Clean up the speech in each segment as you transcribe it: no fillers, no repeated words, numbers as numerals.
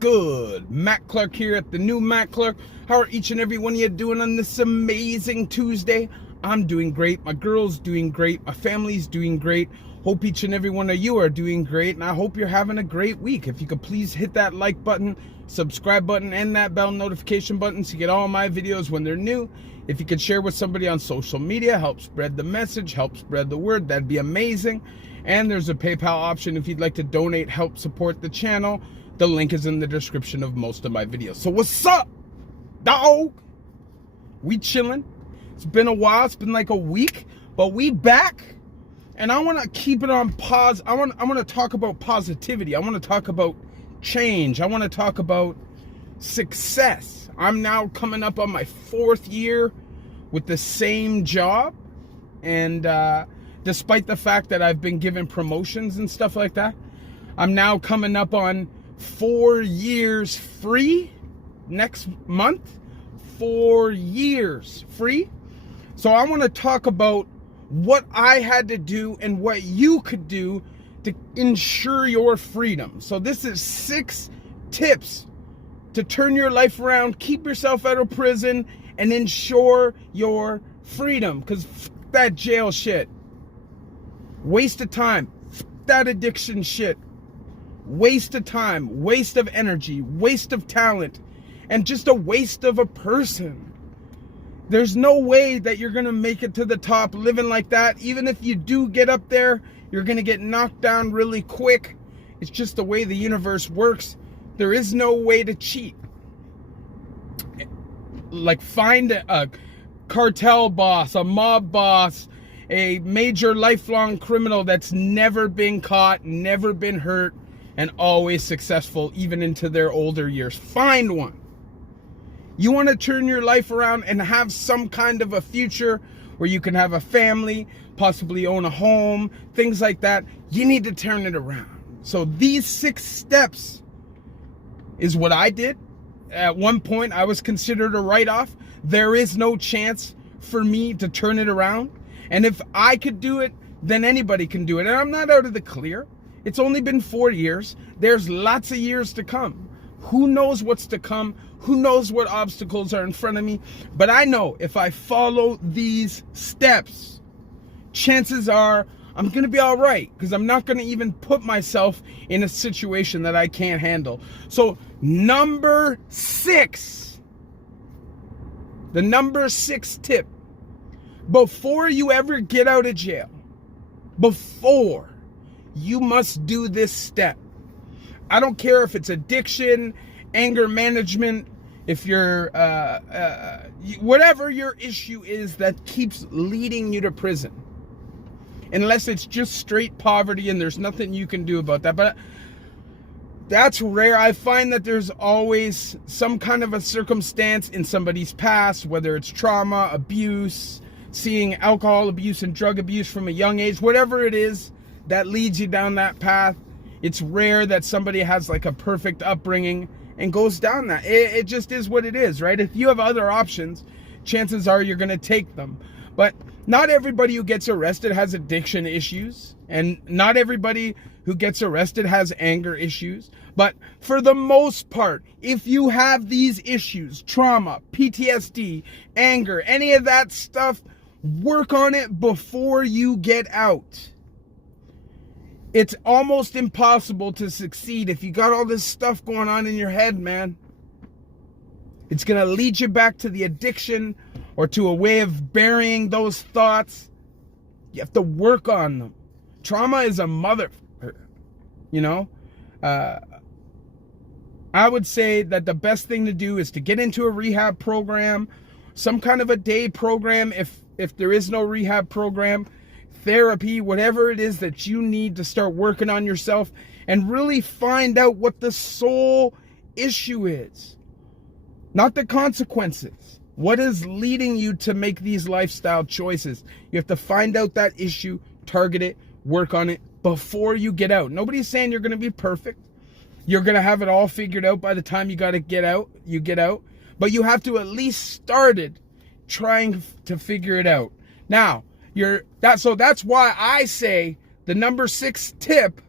good? Matt Clark here at the new Matt Clark. How are each and every one of you doing on this amazing Tuesday? I'm doing great. My girl's doing great. My family's doing great. Hope each and every one of you are doing great, and I hope you're having a great week. If you could please hit that like button, subscribe button, and that bell notification button to get all my videos when they're new. If you could share with somebody on social media, help spread the message, help spread the word, that'd be amazing. And there's a PayPal option if you'd like to donate, help support the channel. The link is in the description of most of my videos. So what's up, dog? We chilling. It's been a while. It's been like a week, but we back. And I want to keep it on pause. I want to talk about positivity. I want to talk about change. I want to talk about success. I'm now coming up on my 4th year with the same job. And despite the fact that I've been given promotions and stuff like that, I'm now coming up on 4 years free next month. 4 years free. So I want to talk about what I had to do and what you could do to ensure your freedom. So this is 6 tips to turn your life around, keep yourself out of prison, and ensure your freedom. Because that jail shit, waste of time, that addiction shit, waste of time, waste of energy, waste of talent, and just a waste of a person. There's no way that you're going to make it to the top living like that. Even if you do get up there, you're going to get knocked down really quick. It's just the way the universe works. There is no way to cheat. Like, find a cartel boss, a mob boss, a major lifelong criminal that's never been caught, never been hurt, and always successful even into their older years. Find one. You want to turn your life around and have some kind of a future where you can have a family, possibly own a home, things like that. You need to turn it around. So these 6 steps is what I did. At one point, I was considered a write-off. There is no chance for me to turn it around. And if I could do it, then anybody can do it. And I'm not out of the clear. It's only been 4 years. There's lots of years to come. Who knows what's to come? Who knows what obstacles are in front of me? But I know if I follow these steps, chances are I'm going to be all right, because I'm not going to even put myself in a situation that I can't handle. So number 6, the number 6 tip, before you ever get out of jail, before, you must do this step. I don't care if it's addiction, anger management, if you're, whatever your issue is that keeps leading you to prison. Unless it's just straight poverty and there's nothing you can do about that. But that's rare. I find that there's always some kind of a circumstance in somebody's past, whether it's trauma, abuse, seeing alcohol abuse and drug abuse from a young age, whatever it is that leads you down that path. It's rare that somebody has like a perfect upbringing and goes down that. It just is what it is, right? If you have other options, chances are you're going to take them. But not everybody who gets arrested has addiction issues, and not everybody who gets arrested has anger issues. But for the most part, if you have these issues, trauma, PTSD, anger, any of that stuff, work on it before you get out. It's almost impossible to succeed if you got all this stuff going on in your head, man. It's going to lead you back to the addiction or to a way of burying those thoughts. You have to work on them. Trauma is a mother, you know. I would say that the best thing to do is to get into a rehab program, some kind of a day program if there is no rehab program. Therapy, whatever it is that you need to start working on yourself and really find out what the sole issue is. Not the consequences. What is leading you to make these lifestyle choices? You have to find out that issue, target it, work on it before you get out. Nobody's saying you're going to be perfect. You're going to have it all figured out by the time you got to get out. You get out. But you have to at least started trying to figure it out. Now, so that's why I say the number 6 tip,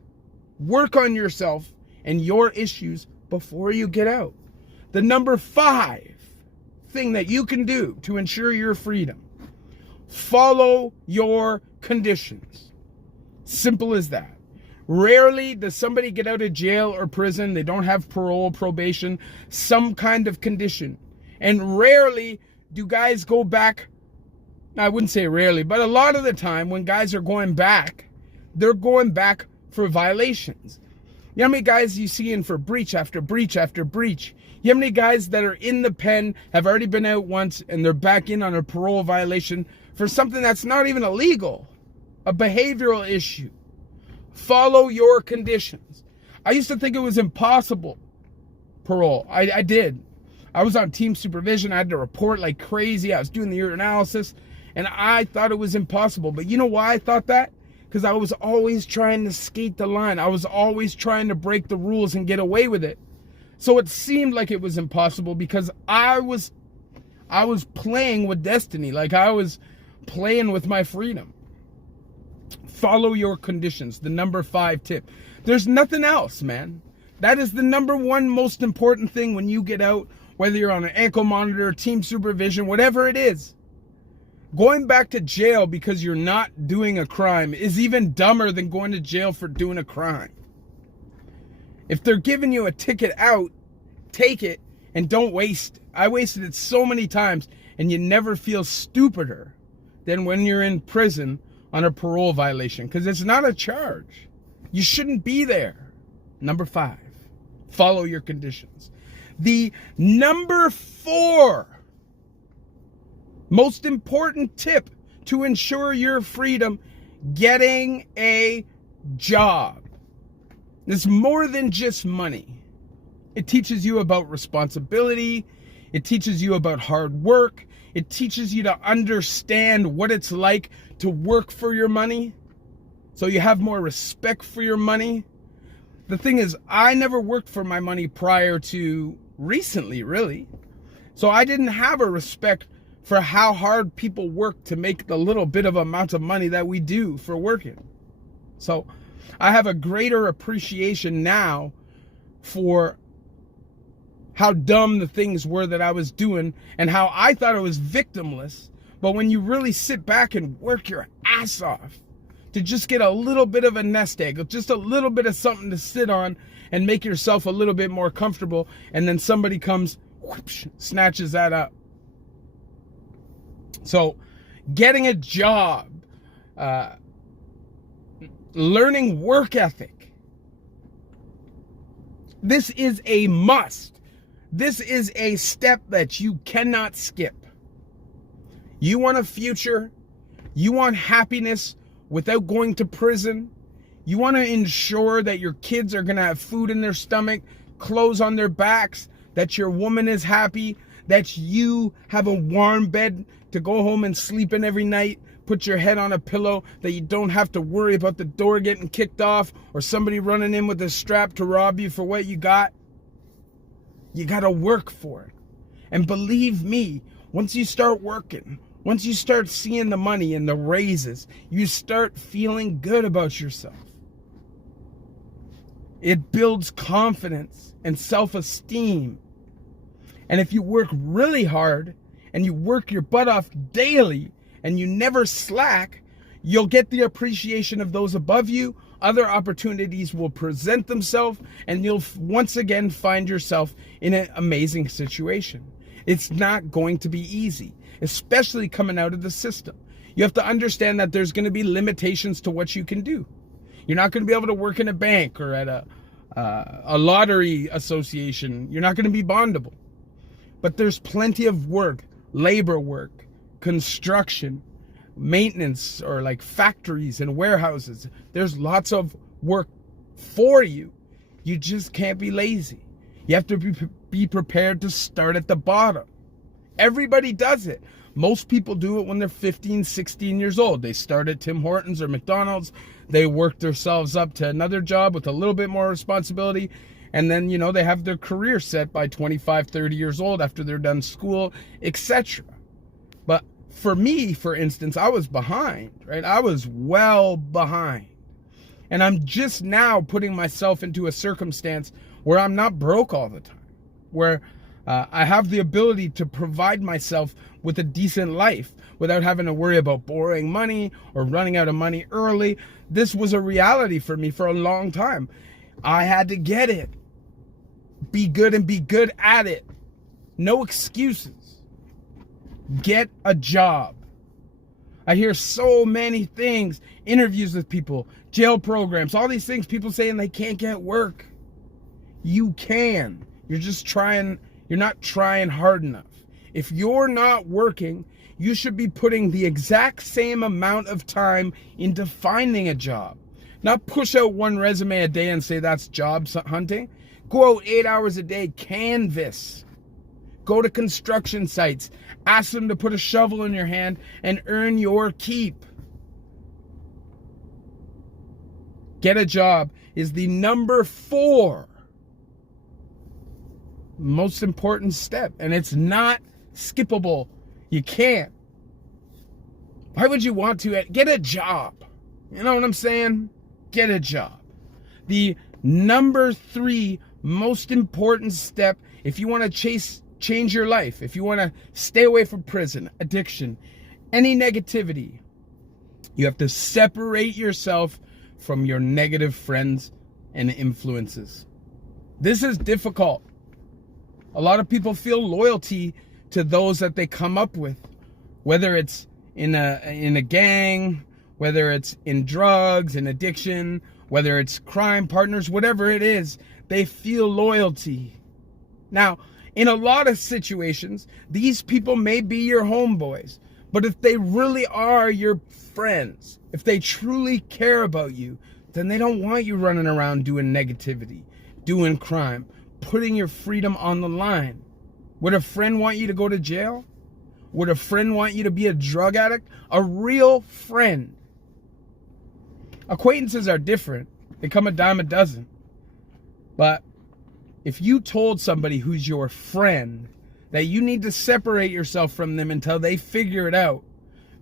work on yourself and your issues before you get out. The number 5 thing that you can do to ensure your freedom: follow your conditions. Simple as that. Rarely does somebody get out of jail or prison, they don't have parole, probation, some kind of condition. And rarely do guys go back. I wouldn't say rarely, but a lot of the time when guys are going back, they're going back for violations. You know how many guys you see in for breach after breach after breach? You know how many guys that are in the pen have already been out once and they're back in on a parole violation for something that's not even illegal, a behavioral issue? Follow your conditions. I used to think it was impossible, parole. I did. I was on team supervision. I had to report like crazy. I was doing the urinalysis, and I thought it was impossible. But you know why I thought that? Because I was always trying to skate the line. I was always trying to break the rules and get away with it. So it seemed like it was impossible because I was playing with destiny. Like I was playing with my freedom. Follow your conditions. The number 5 tip. There's nothing else, man. That is the number 1 most important thing when you get out, whether you're on an ankle monitor, team supervision, whatever it is. Going back to jail because you're not doing a crime is even dumber than going to jail for doing a crime. If they're giving you a ticket out, take it and don't waste it. I wasted it so many times, and you never feel stupider than when you're in prison on a parole violation, because it's not a charge. You shouldn't be there. Number 5, follow your conditions. The number 4 most important tip to ensure your freedom: getting a job. It's more than just money. It teaches you about responsibility. It teaches you about hard work. It teaches you to understand what it's like to work for your money, so you have more respect for your money. The thing is, I never worked for my money prior to recently, really. So I didn't have a respect for how hard people work to make the little bit of amount of money that we do for working. So I have a greater appreciation now for how dumb the things were that I was doing and how I thought it was victimless. But when you really sit back and work your ass off to just get a little bit of a nest egg, just a little bit of something to sit on and make yourself a little bit more comfortable, and then somebody comes, whoosh, snatches that up. So getting a job, learning work ethic, this is a must. This is a step that you cannot skip. You want a future, you want happiness without going to prison, you want to ensure that your kids are going to have food in their stomach, clothes on their backs, that your woman is happy, that you have a warm bed to go home and sleep in every night, put your head on a pillow, that you don't have to worry about the door getting kicked off or somebody running in with a strap to rob you for what you got. You got to work for it. And believe me, once you start working, once you start seeing the money and the raises, you start feeling good about yourself. It builds confidence and self-esteem. And if you work really hard and you work your butt off daily and you never slack, you'll get the appreciation of those above you. Other opportunities will present themselves, and you'll once again find yourself in an amazing situation. It's not going to be easy, especially coming out of the system. You have to understand that there's going to be limitations to what you can do. You're not going to be able to work in a bank or at a lottery association. You're not going to be bondable. But there's plenty of work, labor work, construction, maintenance, or like factories and warehouses. There's lots of work for you. You just can't be lazy. You have to be prepared to start at the bottom. Everybody does it. Most people do it when they're 15, 16 years old. They start at Tim Hortons or McDonald's. They work themselves up to another job with a little bit more responsibility. And then, you know, they have their career set by 25, 30 years old after they're done school, etc. But for me, for instance, I was behind, right? I was well behind. And I'm just now putting myself into a circumstance where I'm not broke all the time, where I have the ability to provide myself with a decent life without having to worry about borrowing money or running out of money early. This was a reality for me for a long time. I had to get it. Be good and be good at it. No excuses. Get a job. I hear so many things, interviews with people, jail programs, all these things, people saying they can't get work. You can. You're just trying, you're not trying hard enough. If you're not working, you should be putting the exact same amount of time into finding a job. Not push out one resume a day and say that's job hunting. Go out 8 hours a day, canvas. Go to construction sites. Ask them to put a shovel in your hand and earn your keep. Get a job is the number 4 most important step, and it's not skippable. You can't. Why would you want to? Get a job. You know what I'm saying? Get a job. The number 3 most important step, if you want to change your life, if you want to stay away from prison, addiction, any negativity, you have to separate yourself from your negative friends and influences. This is difficult. A lot of people feel loyalty to those that they come up with, whether it's in a gang, whether it's in drugs and addiction, whether it's crime partners, whatever it is, they feel loyalty. Now, in a lot of situations, these people may be your homeboys, but if they really are your friends, if they truly care about you, then they don't want you running around doing negativity, doing crime, putting your freedom on the line. Would a friend want you to go to jail? Would a friend want you to be a drug addict? A real friend. Acquaintances are different. They come a dime a dozen. But if you told somebody who's your friend that you need to separate yourself from them until they figure it out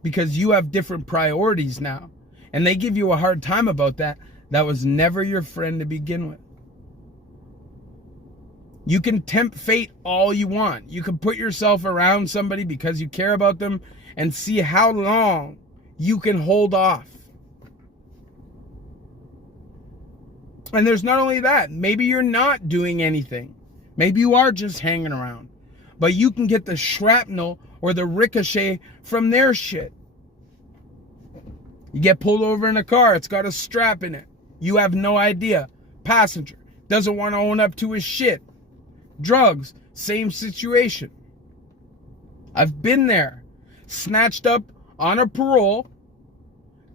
because you have different priorities now, and they give you a hard time about that, that was never your friend to begin with. You can tempt fate all you want. You can put yourself around somebody because you care about them and see how long you can hold off. And there's not only that, maybe you're not doing anything. Maybe you are just hanging around. But you can get the shrapnel or the ricochet from their shit. You get pulled over in a car, it's got a strap in it. You have no idea. Passenger doesn't want to own up to his shit. Drugs, same situation. I've been there. Snatched up on a parole.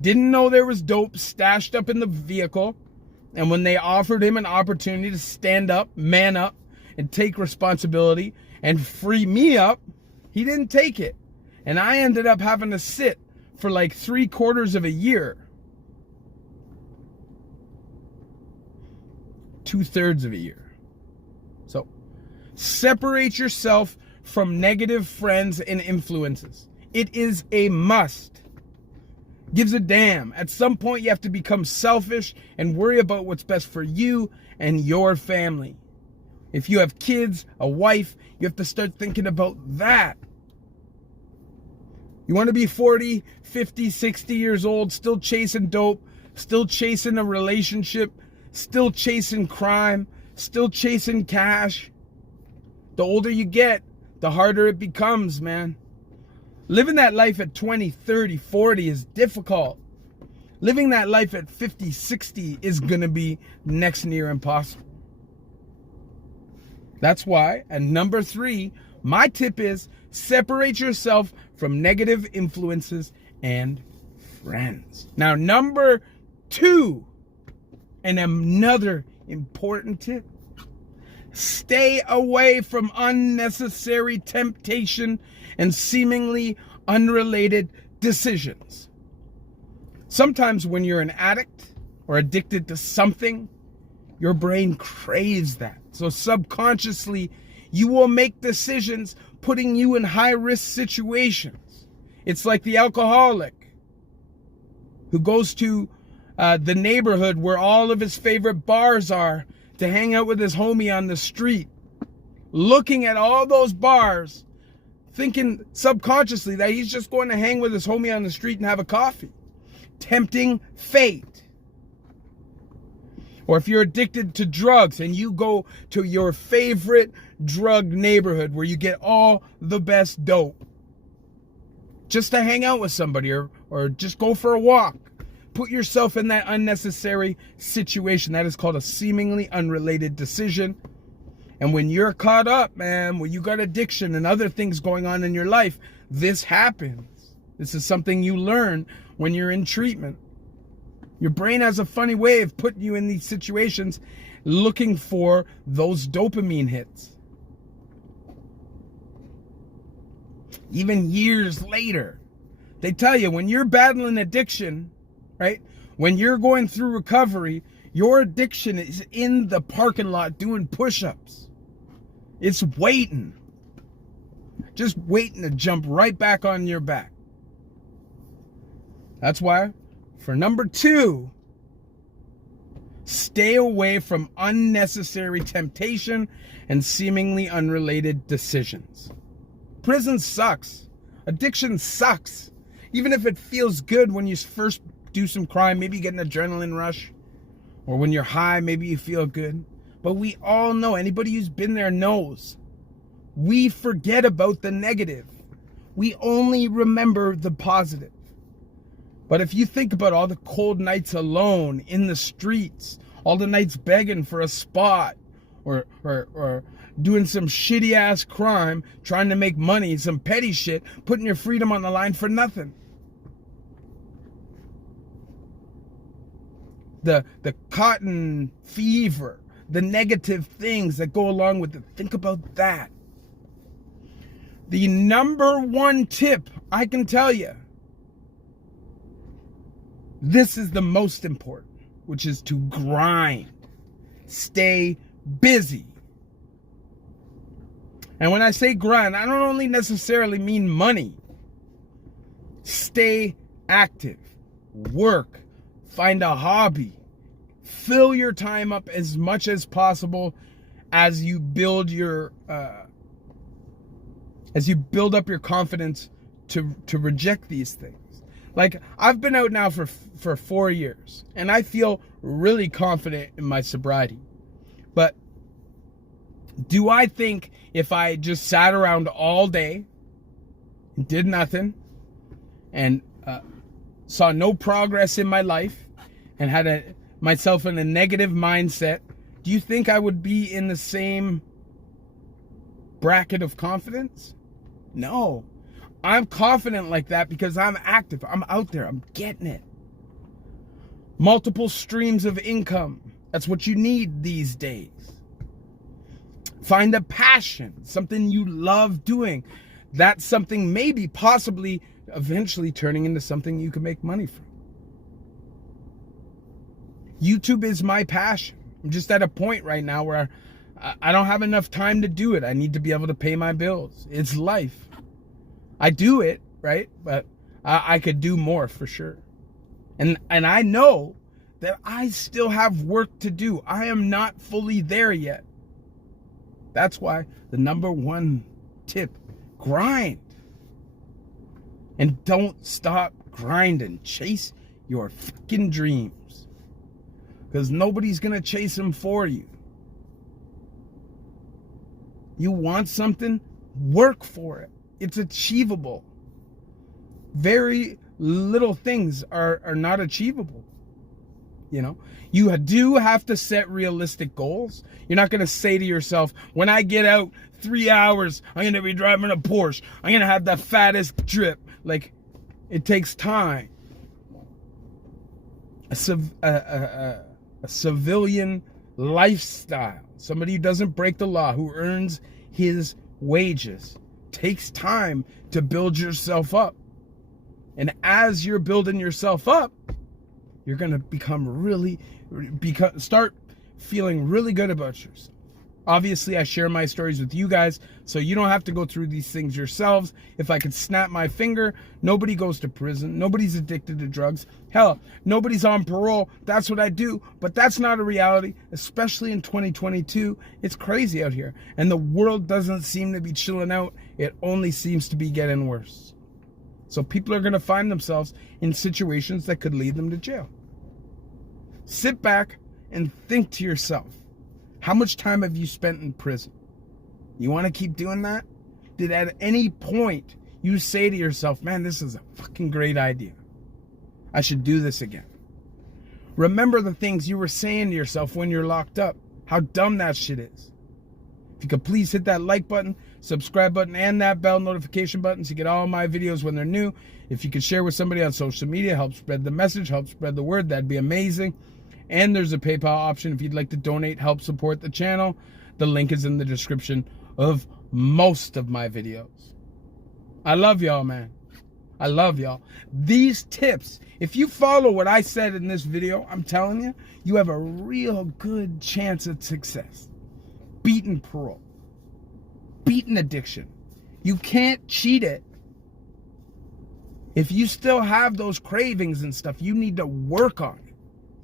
Didn't know there was dope stashed up in the vehicle. And when they offered him an opportunity to stand up, man up, and take responsibility and free me up, he didn't take it. And I ended up having to sit for like 3/4 of a year. 2/3 of a year. So, separate yourself from negative friends and influences. It is a must. Gives a damn. At some point, you have to become selfish and worry about what's best for you and your family. If you have kids, a wife, you have to start thinking about that. You want to be 40, 50, 60 years old, still chasing dope, still chasing a relationship, still chasing crime, still chasing cash. The older you get, the harder it becomes, man. Living that life at 20, 30, 40 is difficult. Living that life at 50, 60 is going to be next near impossible. That's why, at number 3, my tip is separate yourself from negative influences and friends. Now, number 2, and another important tip, stay away from unnecessary temptation and seemingly unrelated decisions. Sometimes when you're an addict or addicted to something, your brain craves that. So subconsciously, you will make decisions putting you in high-risk situations. It's like the alcoholic who goes to the neighborhood where all of his favorite bars are to hang out with his homie on the street, looking at all those bars, thinking subconsciously that he's just going to hang with his homie on the street and have a coffee. Tempting fate. Or if you're addicted to drugs and you go to your favorite drug neighborhood where you get all the best dope, just to hang out with somebody or just go for a walk. Put yourself in that unnecessary situation. That is called a seemingly unrelated decision. And when you're caught up, man, when you got addiction and other things going on in your life, this happens. This is something you learn when you're in treatment. Your brain has a funny way of putting you in these situations looking for those dopamine hits. Even years later, they tell you when you're battling addiction, right? When you're going through recovery, your addiction is in the parking lot doing push-ups. It's waiting. Just waiting to jump right back on your back. That's why, for number 2, stay away from unnecessary temptation and seemingly unrelated decisions. Prison sucks. Addiction sucks. Even if it feels good when you first do some crime, maybe you get an adrenaline rush, or when you're high, maybe you feel good. But we all know, anybody who's been there knows, we forget about the negative. We only remember the positive. But if you think about all the cold nights alone in the streets, all the nights begging for a spot, or doing some shitty ass crime, trying to make money, some petty shit, putting your freedom on the line for nothing. The cotton fever, the negative things that go along with it. Think about that. The number 1 tip I can tell you, this is the most important, which is to grind. Stay busy. And when I say grind, I don't only necessarily mean money. Stay active. Work. Find a hobby. Fill your time up as much as possible as you build your up your confidence to reject these things. Like, I've been out now for 4 years, and I feel really confident in my sobriety. But do I think if I just sat around all day, did nothing, and saw no progress in my life, and had myself in a negative mindset, do you think I would be in the same bracket of confidence? No. I'm confident like that because I'm active. I'm out there. I'm getting it. Multiple streams of income. That's what you need these days. Find a passion, something you love doing. That's something maybe, possibly, eventually turning into something you can make money from. YouTube is my passion. I'm just at a point right now where I don't have enough time to do it. I need to be able to pay my bills. It's life. I do it, right? But I could do more for sure. And I know that I still have work to do. I am not fully there yet. That's why the number 1 tip, grind. And don't stop grinding. Chase your fucking dreams. Because nobody's going to chase them for you. You want something? Work for it. It's achievable. Very little things are not achievable. You know, you do have to set realistic goals. You're not going to say to yourself, when I get out 3 hours, I'm going to be driving a Porsche. I'm going to have the fattest drip. Like, it takes time. A civilian lifestyle. Somebody who doesn't break the law, who earns his wages, takes time to build yourself up. And as you're building yourself up, you're going to start feeling really good about yourself. Obviously, I share my stories with you guys, so you don't have to go through these things yourselves. If I could snap my finger, nobody goes to prison. Nobody's addicted to drugs. Hell, nobody's on parole. That's what I do. But that's not a reality, especially in 2022. It's crazy out here. And the world doesn't seem to be chilling out. It only seems to be getting worse. So people are going to find themselves in situations that could lead them to jail. Sit back and think to yourself, how much time have you spent in prison? You want to keep doing that? Did at any point you say to yourself, man, this is a fucking great idea. I should do this again. Remember the things you were saying to yourself when you're locked up. How dumb that shit is. If you could please hit that like button, subscribe button, and that bell notification button so you get all my videos when they're new. If you could share with somebody on social media, help spread the message, help spread the word, that'd be amazing. And there's a PayPal option if you'd like to donate, help support the channel. The link is in the description of most of my videos. I love y'all, man. I love y'all. These tips, if you follow what I said in this video, I'm telling you, you have a real good chance at success. Beating parole. Beating addiction. You can't cheat it. If you still have those cravings and stuff, you need to work on it.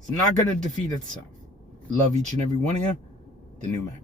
It's not going to defeat itself. Love each and every one of you. The New Mac.